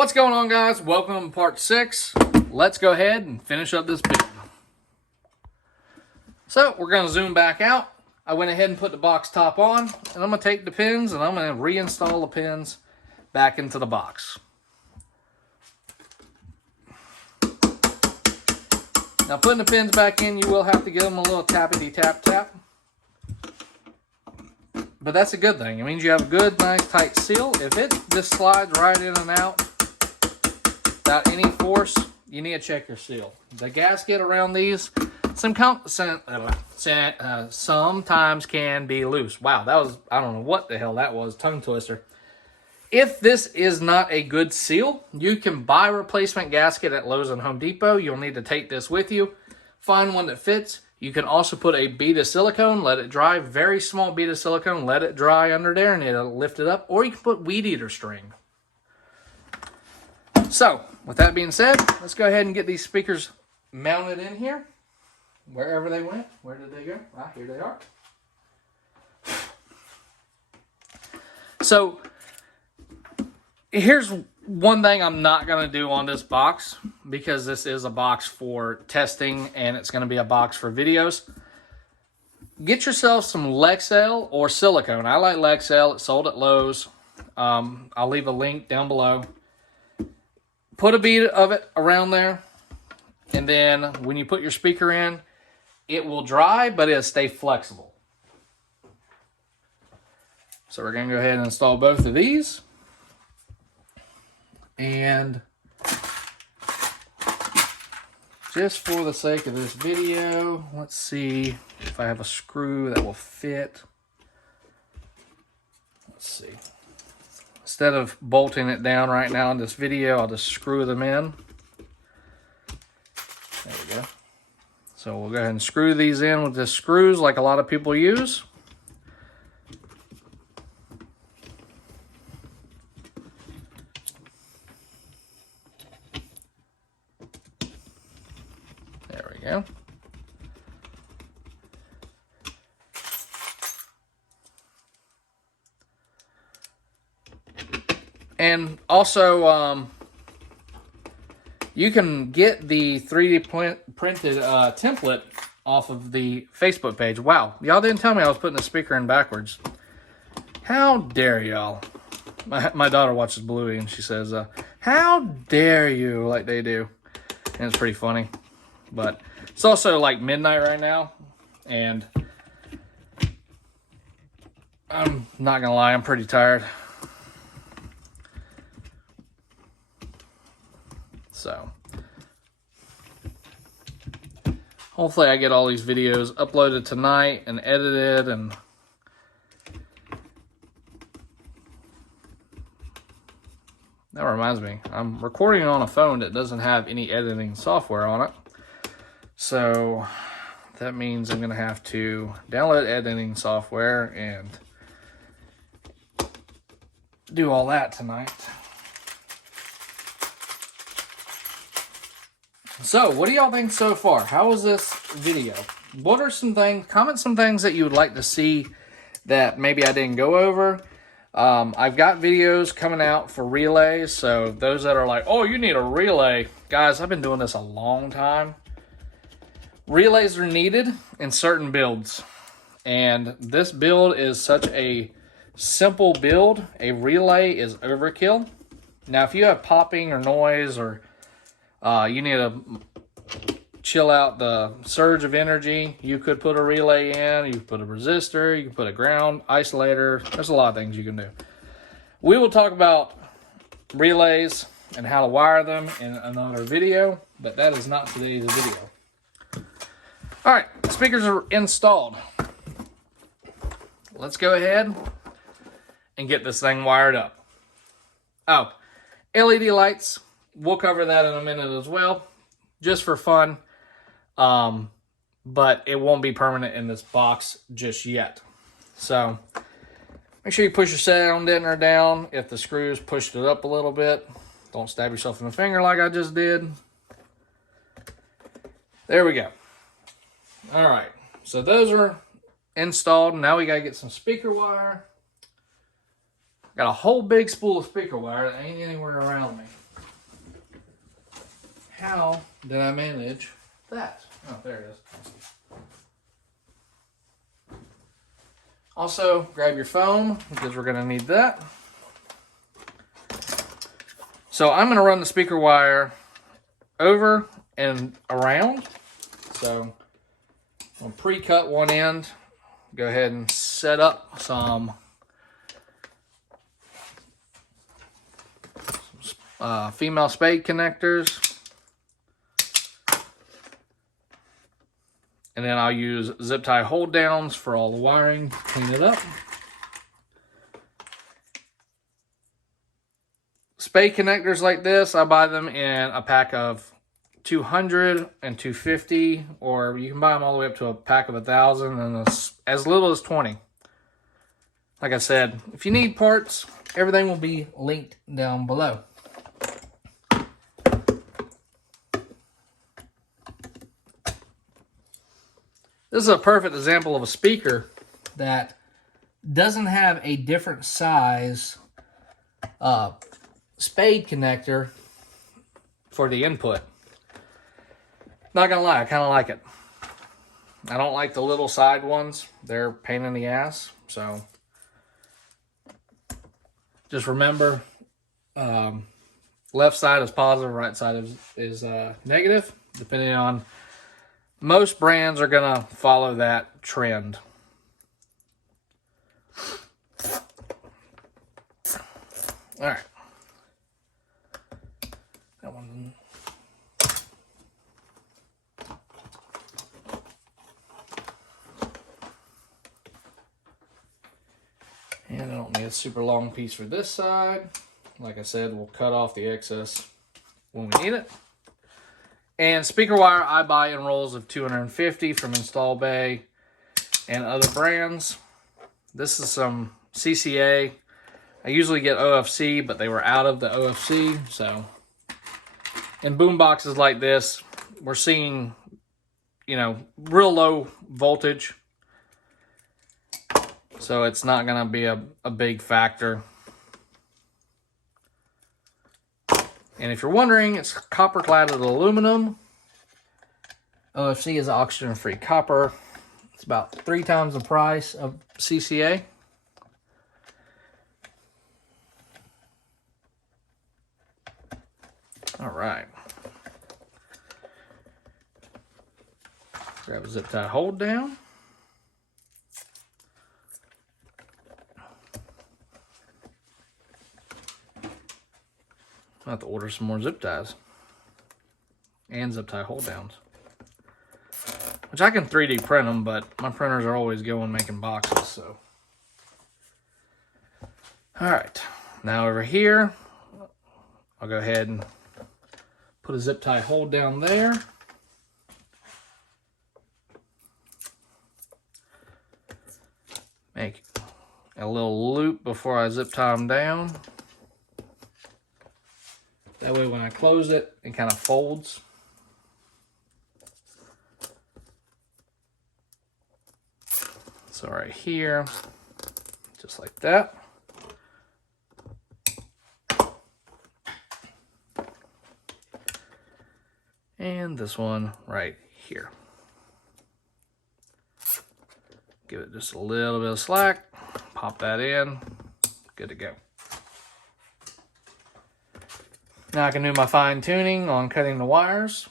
What's going on, guys? Welcome to part 6. Let's go ahead and finish up this build. So we're going to zoom back out. I went ahead and put the box top on, and I'm going to take the pins and I'm going to reinstall the pins back into the box. Now, putting the pins back in, you will have to give them a little tappity tap tap. But that's a good thing. It means you have a good, nice, tight seal. If it just slides right in and out without any force, you need to check your seal. The gasket around these sometimes can be loose. Wow, that was, I don't know what the hell that was, tongue twister. If this is not a good seal, you can buy a replacement gasket at Lowe's and Home Depot. You'll need to take this with you. Find one that fits. You can also put a bead of silicone, let it dry, very small bead of silicone, let it dry under there and it'll lift it up. Or you can put weed eater string. So, with that being said, let's go ahead and get these speakers mounted in here. Wherever they went. Where did they go? Ah, here they are. So, here's one thing I'm not going to do on this box, because this is a box for testing and it's going to be a box for videos. Get yourself some Lexel or silicone. I like Lexel. It's sold at Lowe's. I'll leave a link down below. Put a bead of it around there, and then when you put your speaker in, it will dry, but it'll stay flexible. So we're going to go ahead and install both of these. And just for the sake of this video, let's see if I have a screw that will fit. Let's see. Instead of bolting it down right now in this video, I'll just screw them in. There we go. So we'll go ahead and screw these in with the screws like a lot of people use. There we go. And also, you can get the 3D printed template off of the Facebook page. Wow, y'all didn't tell me I was putting the speaker in backwards. How dare y'all? My daughter watches Bluey and she says, how dare you, like they do. And it's pretty funny. But it's also like midnight right now, and I'm not gonna lie, I'm pretty tired. So hopefully I get all these videos uploaded tonight and edited. And that reminds me, I'm recording on a phone that doesn't have any editing software on it. So that means I'm going to have to download editing software and do all that tonight. So, what do y'all think so far? How was this video? What are some things, comment some things that you would like to see that maybe I didn't go over. I've got videos coming out for relays, so those that are like, oh, you need a relay. Guys, I've been doing this a long time. Relays are needed in certain builds, and this build is such a simple build. A relay is overkill. Now, if you have popping or noise, or you need to chill out the surge of energy, you could put a relay in, you could put a resistor, you can put a ground isolator. There's a lot of things you can do. We will talk about relays and how to wire them in another video, but that is not today's video. All right, speakers are installed. Let's go ahead and get this thing wired up. Oh, LED lights. We'll cover that in a minute as well, just for fun. But it won't be permanent in this box just yet. So make sure you push your sound deadener down. If the screws pushed it up a little bit, don't stab yourself in the finger like I just did. There we go. All right, so those are installed. Now we gotta get some speaker wire. Got a whole big spool of speaker wire that ain't anywhere around me. how did I manage that? Oh, there it is. Also, grab your phone because we're going to need that. So I'm going to run the speaker wire over and around. So I'm going to pre-cut one end. Go ahead and set up some female spade connectors. And then I'll use zip tie hold downs for all the wiring to clean it up. Spade connectors like this, I buy them in a pack of 200 and 250, or you can buy them all the way up to a pack of 1,000 and as little as 20. Like I said, if you need parts, everything will be linked down below. This is a perfect example of a speaker that doesn't have a different size spade connector for the input. Not gonna lie, I kind of like it. I don't like the little side ones. They're a pain in the ass. So just remember, left side is positive, right side is negative, depending on. Most brands are gonna follow that trend. All right. That one. And I don't need a super long piece for this side. Like I said, we'll cut off the excess when we need it. And speaker wire I buy in rolls of 250 from Install Bay and other brands. This is some CCA. I usually get OFC, but they were out of the OFC. So in boom boxes like this, we're seeing, you know, real low voltage. So it's not going to be a big factor. And if you're wondering, it's copper cladded aluminum. OFC is oxygen-free copper. It's about 3 times the price of CCA. All right. Grab a zip tie hold down. I'll have to order some more zip ties and zip tie hold downs, which I can 3D print them, but my printers are always going making boxes. So, all right, now over here, I'll go ahead and put a zip tie hold down there. Make a little loop before I zip tie them down. That way when I close it, it kind of folds. So right here, just like that. And this one right here. Give it just a little bit of slack, pop that in, good to go. Now I can do my fine tuning on cutting the wires.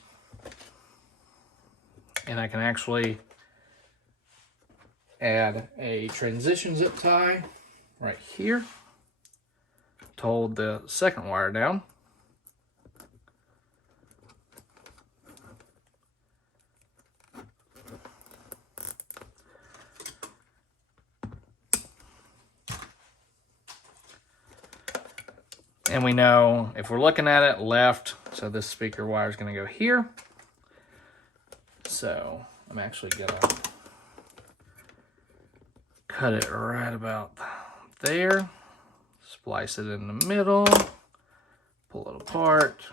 And I can actually add a transition zip tie right here to hold the second wire down. And we know if we're looking at it left, so this speaker wire is going to go here. So I'm actually going to cut it right about there, splice it in the middle, pull it apart.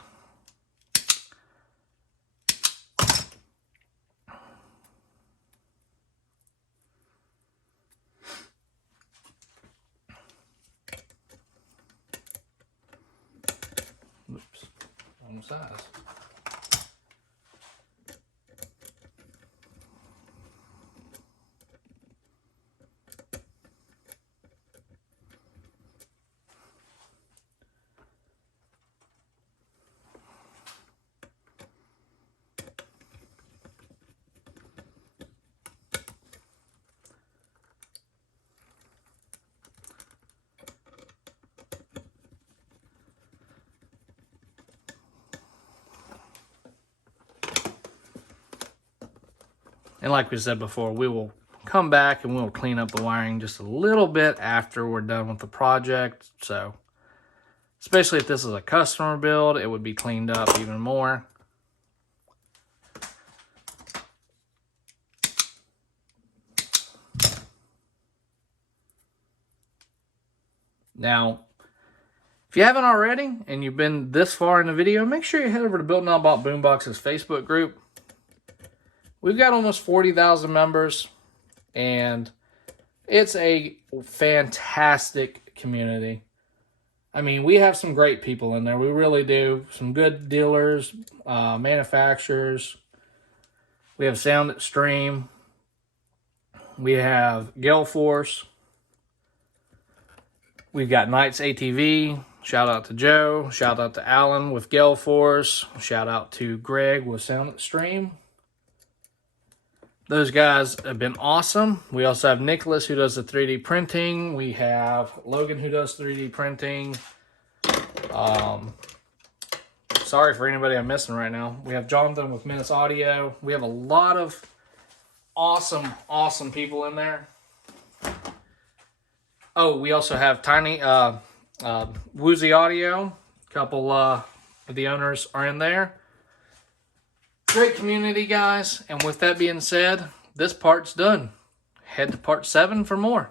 Oops, wrong size. And like we said before, we will come back and we'll clean up the wiring just a little bit after we're done with the project. So, especially if this is a customer build, it would be cleaned up even more. Now, if you haven't already and you've been this far in the video, make sure you head over to Building All About BoomBox's Facebook group. We've got almost 40,000 members, and it's a fantastic community. I mean, we have some great people in there. We really do. Some good dealers, manufacturers. We have Sound Extreme. We have Gale Force. We've got Knights ATV. Shout out to Joe. Shout out to Alan with Gale Force. Shout out to Greg with Sound Extreme. Those guys have been awesome. We also have Nicholas who does the 3D printing. We have Logan who does 3D printing. Sorry for anybody I'm missing right now. We have Jonathan with Menace Audio. We have a lot of awesome, awesome people in there. Oh, we also have Tiny Woozy Audio. A couple of the owners are in there. Great community, guys. And with that being said, this part's done. Head to part 7 for more.